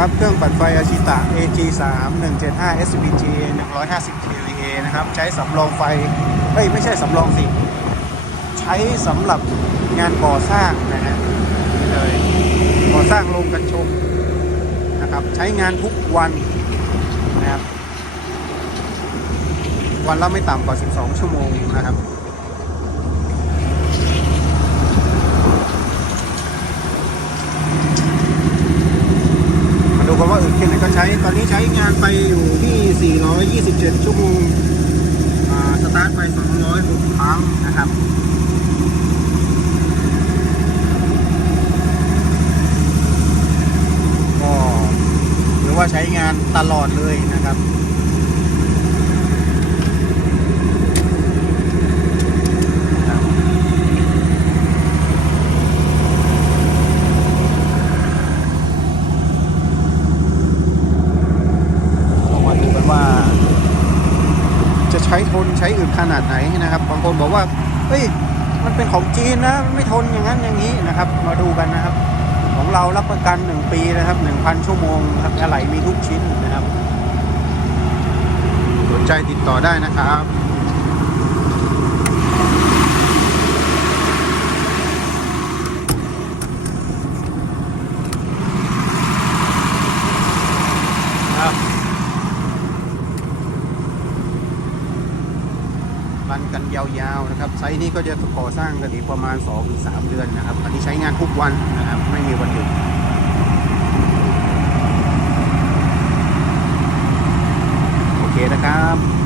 ครับเครื่องปั่นไฟอาชิตะ AG 3 175 SPG 150 kVA นะครับ ใช้สำรองไฟเอ้ยไม่ใช่สำรองสิ ใช้สำหรับงานก่อสร้างนะฮะเลยก่อสร้างโรงกันชมนะครับ ใช้งานทุกวันนะครับ วันละไม่ต่ำกว่า 12 ชั่วโมงนะครับ มาดู กันว่าอื่นแค่ไหนก็ใช้ตอนนี้ใช้งานไปอยู่ที่ 427 ชั่วโมงอ่าสตาร์ทไป 206 ครั้งนะครับก็หรือว่าใช้งานตลอดเลยนะครับ ต้องมาดูกันว่า จะ ใช้ทนใช้อื่นขนาดไหนนะครับ บางคนบอกว่าเฮ้ยมันเป็นของจีนนะไม่ทนอย่างนั้นอย่างนี้นะครับ มาดูกันนะครับ ของเรารับประกัน 1 ปีนะครับ1,000ชั่วโมงครับอะไหล่มีทุกชิ้นนะครับ สนใจติดต่อได้นะครับ รันกันยาวๆนะครับไซต์นี้ก็จะก่อสร้างกันอีกประมาณ 2-3 เดือนนะครับอันนี้ใช้งานทุกวันนะครับไม่มีวันหยุดโอเคนะครับ